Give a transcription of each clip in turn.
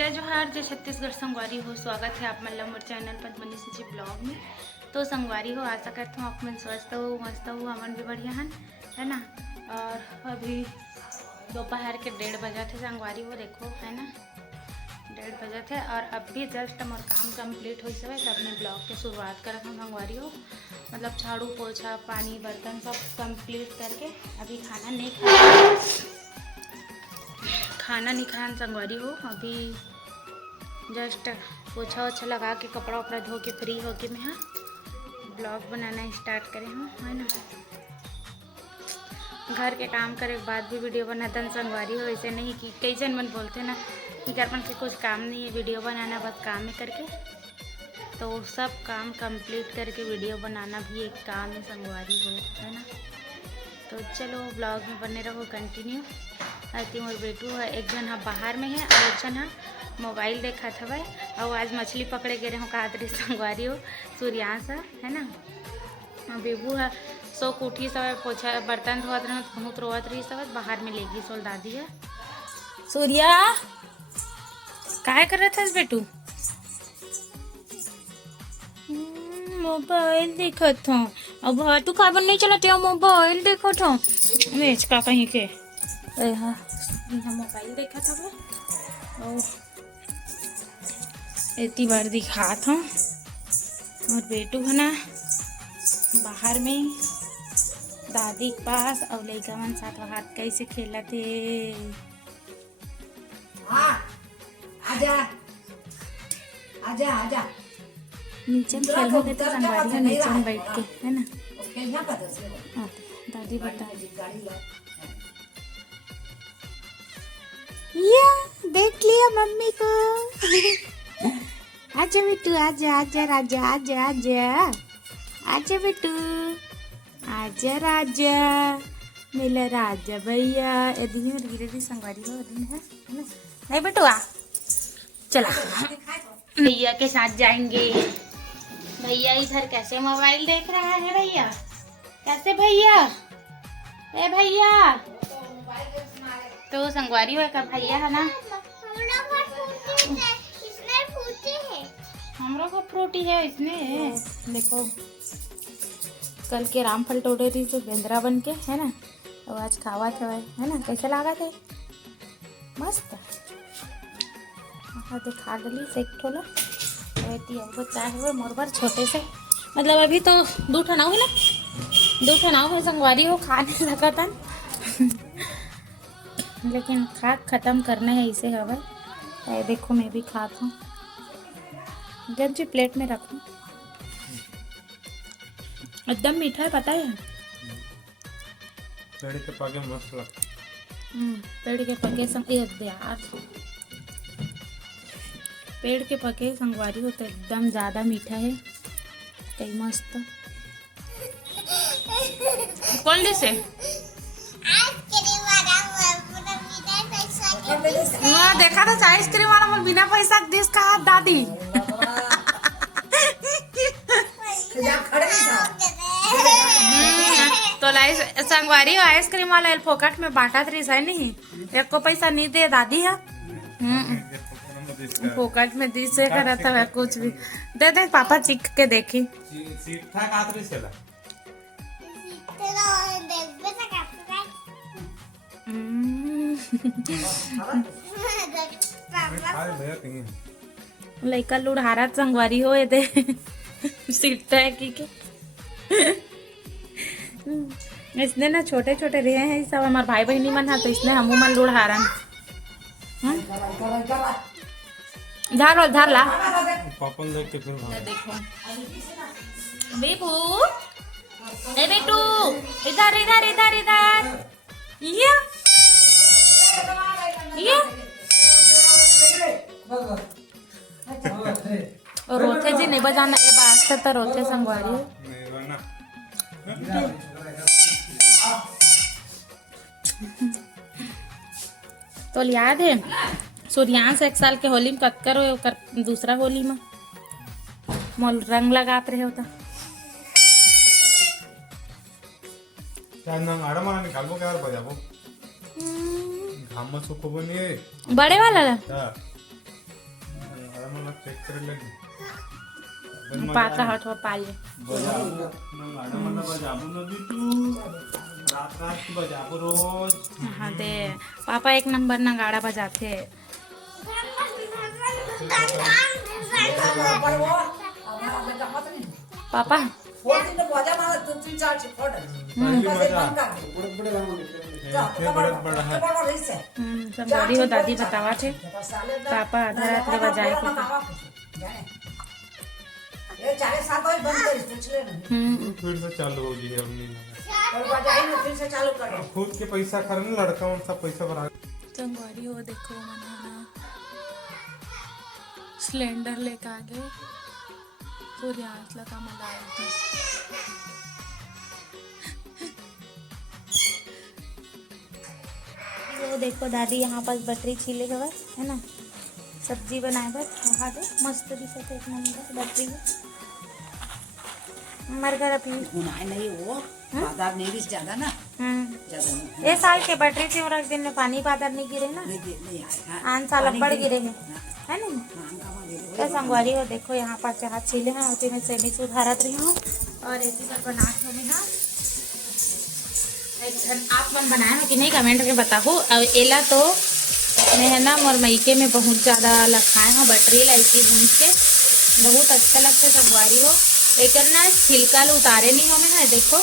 जय जोहार, जय छत्तीसगढ़। संगवारी हो, स्वागत है आप मतलब मोर चैनल पद्मनी जी ब्लॉग में। तो संगवारी हो, आशा करता हूँ आप मन स्वस्थ हो, मस्त हो, हमन भी बढ़िया हन, है ना। और अभी दोपहर के 1:30 बजे थे संगवारी हो, देखो है ना, 1:30 बजे थे। और अभी जस्ट हमारा काम कंप्लीट हो सके तो अपने ब्लॉग के शुरुआत करत हम संगवारी हो। मतलब झाड़ू पोछा पानी बर्तन सब कंप्लीट करके अभी खाना नहीं खाया संगवारी हो। अभी जस्ट पोछा ओछा लगा के कपड़ा वपड़ा धो के फ्री हो के मैं ब्लॉग बनाना स्टार्ट करे हूँ, है ना। घर के काम करे के बाद भी वीडियो बनाता संगवारी हो। ऐसे नहीं कि कई जन मन बोलते ना कि घर मन के कुछ काम नहीं है, वीडियो बनाना बस काम है करके। तो सब काम कंप्लीट करके वीडियो बनाना भी एक काम है संगवारी हो, है ना। तो चलो ब्लॉग में बने रहो कंटिन्यू। आती और बेटू है, एक जन हाँ बाहर में है और एक जन हाँ मोबाइल देखा था। और आज मछली पकड़े गए हो कहा तरी संगवारी हो सूर्यांश है ना। बेबू है सो उठी सब पोछा बर्तन धोत रहे बहुत रोवत रही सब बाहर में लेगी सोल दादी है। सूर्या काय कर रहा था बेटू? मोबाइल देखा था। अब तू काबन नहीं चलाते हो, मोबाइल देखा था मेच का कहीं के। हाँ मोबाइल देखा था वो और इतनी बार दिखा था। और बेटू है ना बाहर में दादी के पास और लड़का मन साथ हाथ कैसे खेला थे। आजा आजा आजा नीचे में खेलने गए थे संगवारी है, नीचे में बैठ के, है ना। हाँ, दादी बता या देख लिया मम्मी को। आजा बेटू आजा आजा राजा आजा आजा आजा बेटू आजा राजा मेरा राजा भैया। दिन में गिरे संगवारी हो दिन है ना। नहीं बेटू आ चला भैया के साथ जाएंगे। भैया इधर कैसे मोबाइल देख रहा है भैया, कैसे भैया ए भैया। तो संगवारी हो का भैया है ना, हमरो को फ्रूटी है इसमें। देखो कल के रामफल तोड़े रही जो बेंद्रा बन के, है ना। तो आज खावा था है ना, कैसे लगा थे मस्त। तो खा डली से एक ठोला अब चाहे हुए मोरबर छोटे से, मतलब अभी तो 2 ठनाव है ना, 2 ठनाव है संगवारी हो खाने लगा था। लेकिन खा खत्म करने है इसे हवा। देखो मैं भी खाता हूँ, जब जी प्लेट में रखूँ। एकदम मीठा है पता है। पेड़ के पके मस्त लगता। पेड़ के पके पेड़ के पके संगवारी हो तो एकदम ज़्यादा मीठा है, कई मस्त। कौन दी से ना देखा था आइसक्रीम वाला मन बिना पैसा दिस कहा दादी। तो संगवारी आइसक्रीम वाला फोकट में बांटा थी है नहीं, एक को पैसा नहीं दे दादी है। फोकट में दी से करा था कुछ भी दे दे पापा चिक के देखी। लड़का लुढ़ारा संगवारी हो दे सीखता है कि इसने ना छोटे छोटे रहे हैं सब हमारे भाई बहनी मन है, तो इसने हमू मन लुढ़ारा झार ला पापन देख के फिर देखो बेबू ए बेटू इधर इधर इधर इधर ये रोथे जी नहीं बजाना ये बात से तो रोथे संगवारी तो याद है सूर्यांश 1 साल के होली में कत्कर हो दूसरा होली में मोल रंग लगाते रहे होता। निकालबो क्या बजाबो घाम में सुखो बनी बड़े वाला चेक करे लगी पाता हाथ में पाले बजाबू ना गाना मतलब बजाबू ना भी तू रात रात को बजाबू रोज हाँ दे पापा एक नंबर ना गाड़ा बजाते हैं। पापा संगवारी हो दादी बतावा थे पापा आधा रात ले बजाए के फिर से चालू हो गई अब चालू खुद के पैसा खर्च लड़का उन सब पैसा भरा संगवारी हो देखो मना सिलेंडर लेके आ गए सूर्यास्त लगा मला वो देखो दादी यहाँ पास बटरी छीले के बस है ना सब्जी बनाए बस खा दे मस्त दिखत एक नंबर बटरी मर घर अभी नहीं वो बादाम नहीं भी ज्यादा ना ज्यादा नहीं ये साल के बटरी थी और एक दिन में पानी बादर नहीं गिरे ना नहीं आएगा आन साल अब्बड़ गिरे हैं है ना तो संगवारी हो देखो यहाँ पर चाह छीले हैं उसी में सेमी सुधारत रही हूँ और ऐसी पर बना के में ना आप मन बनाए हो कि नहीं कमेंट में बताओ। अब एला तो मैं है ना मोर मैके में बहुत ज़्यादा लखाए हैं बटरी ला ऐसी भून के बहुत अच्छा लगता है संगवारी हो एक ना छिलकल उतारे नहीं हो मैं है देखो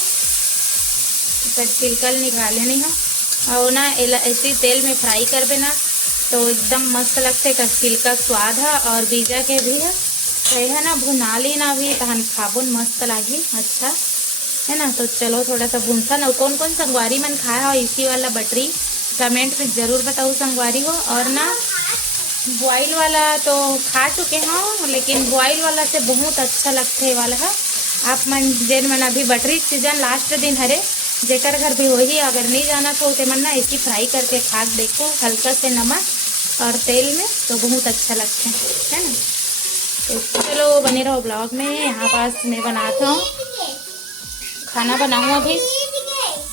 छिलकल निकाले नहीं हो और ना एला ऐसे तेल में फ्राई कर देना तो एकदम मस्त लगते का छिलका स्वाद है और बीजा के भी है तो है ना भुना ली ना भी तहन खाबुन मस्त लगी अच्छा है ना। तो चलो थोड़ा सा भूनता ना कौन कौन संगवारी मन खाया हो इसी वाला बटरी कमेंट में ज़रूर बताओ संगवारी हो। और ना बॉयल वाला तो खा चुके हों लेकिन बॉयल वाला से बहुत अच्छा लगता है वाला है आप मन जेन मन अभी बटरी सीजन लास्ट दिन हरे जेकर घर भी वही अगर नहीं जाना तो उसे मन ना ऐसी फ्राई करके खा देखो हल्का से नमक और तेल में तो बहुत अच्छा लगता है ना। तो चलो बने रहो ब्लॉग में। यहाँ पास मैं बनाता हूँ खाना बनाऊँ अभी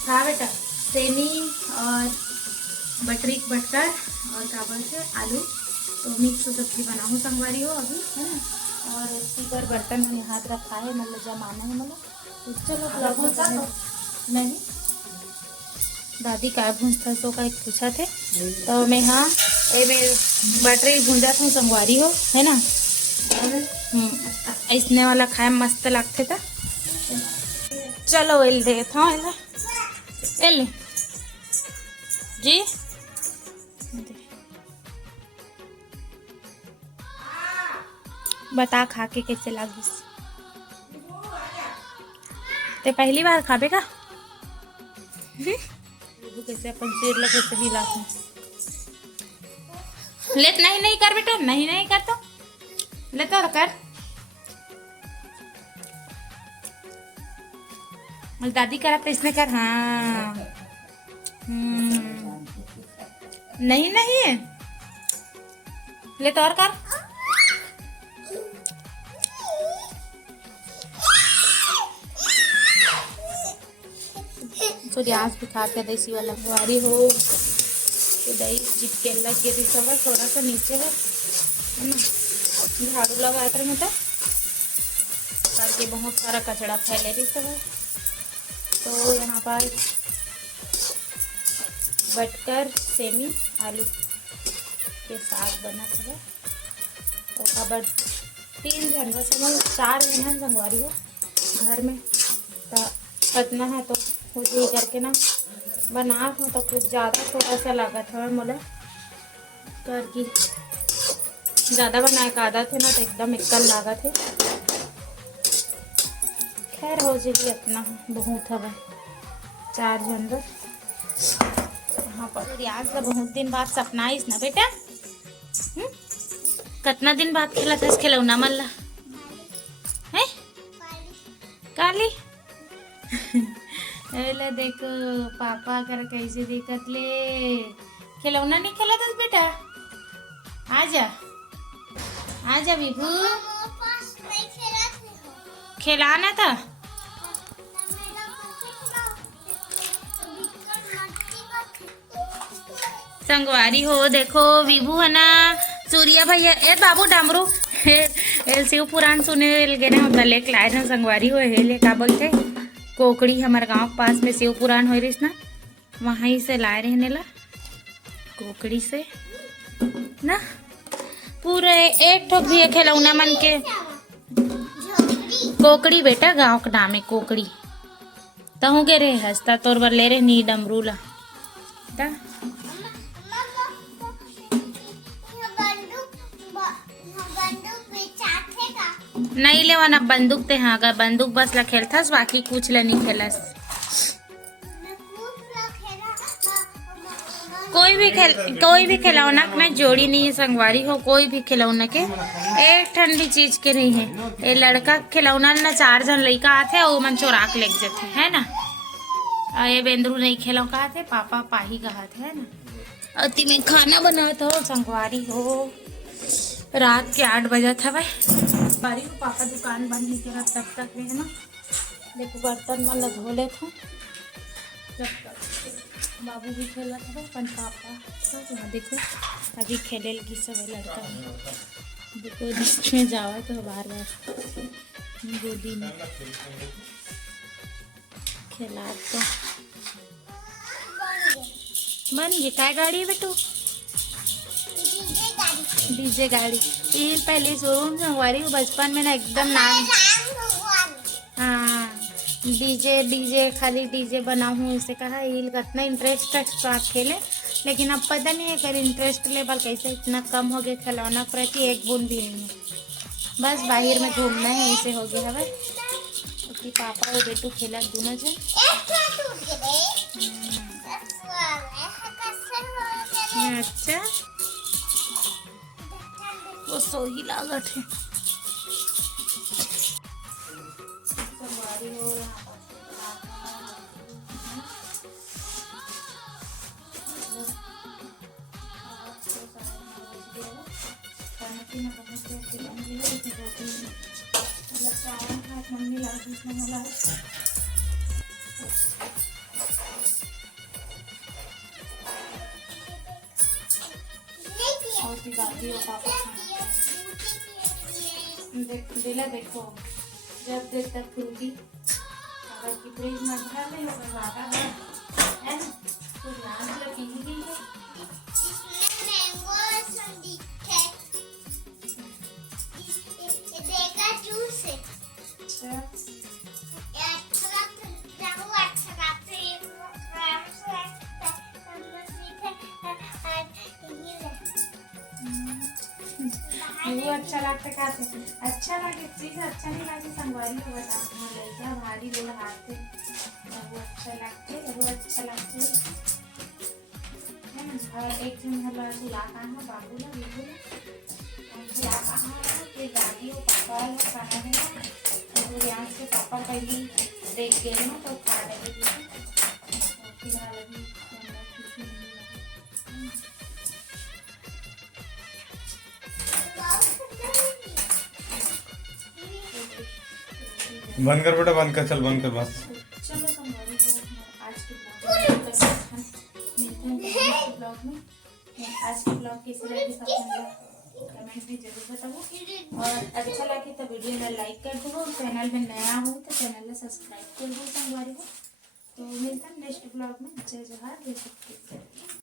हाँ बेटा सेमी और बटरी बटकर और चावल से आलू तो मिक्स सब्जी बनाऊँ संगवारी हो अभी है ना। और इसी पर बर्तन मैंने हाथ रखा है मतलब जमाना है मतलब तो चलो ब्लॉग में नहीं दादी का भूंजता सो का एक पूछा थे तो मैं हाँ ये मैं बटरी भूंजा था संगवारी हो है ना इसने वाला खाए मस्त लगते था। चलो एल देता हूँ एल जी बता खा के कैसे लगी ते पहली बार खाबे का कैसे अपन सिर लगे सही लाख लेत नहीं नहीं कर बेटा नहीं नहीं कर तो ले तो कर दादी करा तो इसने कर हाँ नहीं नहीं है ले तो और कर तो गैस भी खाते देसी वाला बुआरी हो तो दही चिपके लग गए सब थोड़ा सा नीचे है ना झाड़ू लगा कर मतलब करके बहुत सारा कचड़ा फैले रही सब तो यहाँ पर बटकर सेमी आलू के साग बना था तो खबर 3 जन बस 4 जन संगवारी हो घर में तो इतना है तो खुद ही करके ना बना हूँ तो कुछ ज़्यादा थोड़ा सा लगा था मोला करके ज़्यादा बनाए का आदत है ना तो एकदम इक्कल लागत है खैर हो जाएगी इतना बहुत है 4 जन हाँ पर आज तो बहुत दिन बाद सपना आइस ना बेटा कितना दिन बाद खेला था खिलौना मल्ला है काली अरे देखो पापा कर कैसे दिखत ले खिलौना नहीं खेला था बेटा आजा आजा विभू खिलाना था संगवारी हो देखो विभू है ना सूर्या भैया ए बाबू डामरू एल शिव पुराण सुने गए ना उधर लेके लाए ना संगवारी हो ले का बोलते कोकड़ी हमारे गांव के पास में शिव पुराण हो रही ना वहीं से लाए रहने ला कोकड़ी से ना पूरे एक ठोक भी खिलौना मन के कोकड़ी बेटा गांव का नाम है कोकड़ी तहु के रे हंसता तोर बर ले रे नी डमरू ला ता नहीं लेवा ना बंदूक ते हाँ अगर बंदूक बस ला खेलथस बाकी कुछ ला नहीं खेलस कोई भी खिलौना में जोड़ी नहीं है संगवारी हो कोई भी खिलौना के एक ठंडी चीज के नहीं है ये लड़का खिलौना ना 4 जन लड़का आते और मन चोरा के लेके जाते है ना और ये बेंदरू नहीं खेलो कहा थे पापा पाही कहा थे है ना और तुम्हें खाना बनाता हो संगवारी हो रात के 8 बजा था भाई बारी को पापा दुकान बंद नहीं करा तब तक में है ना देखो बर्तन वाला धो ले था जब तक बाबू भी खेला था अपन पापा सब यहाँ देखो अभी खेले लगी सब लड़का देखो जिसमें जावा तो बार बार गोदी में खेला तो बन गई काय गाड़ी है बेटू डीजे गाड़ी ये पहले शोरूम से हमारी बचपन में ना एकदम नाम हाँ डीजे खाली डीजे बना हूँ इसे कहा ये कितना इंटरेस्ट खेले लेकिन अब पता नहीं है कर इंटरेस्ट लेवल कैसे इतना कम हो गया खिलौना प्रति एक बूंद भी नहीं है बस बाहर में घूमना है ऐसे हो गया है क्योंकि पापा और बेटू खेला दोनों जन अच्छा वो सो ही लागत है मम्मी दादी और पापा दिला देखो जब देर तक फ्रूटी अगर की फ्रिज में रखा ले अगर वाटा है तो लास्ट में पी ली है वो अच्छा लगता खाते अच्छा लगे चीज अच्छा नहीं लगे संगवारी को बता लड़का भारी लोग हाथ थे वो अच्छा लगते है ना और एक दिन हमारा दूल्हा कहाँ बाबू ना बिल्कुल दूल्हा कहाँ के दादी और पापा लोग खाना है ना तो यहाँ से पापा पहले देख गए ना तो खा लगे फिलहाल अभी बंद कर बेटा बंद कर चल बंद कर बस चलो संगवारी को आज के ब्लॉग में आज के ब्लॉग कैसे लगे सब कमेंट में जरूर बताओ और अच्छा लगे तो वीडियो में लाइक कर दो चैनल में नया हो तो चैनल में सब्सक्राइब कर दो संगवारी को तो मिलता है नेक्स्ट ब्लॉग में जय जोहार जय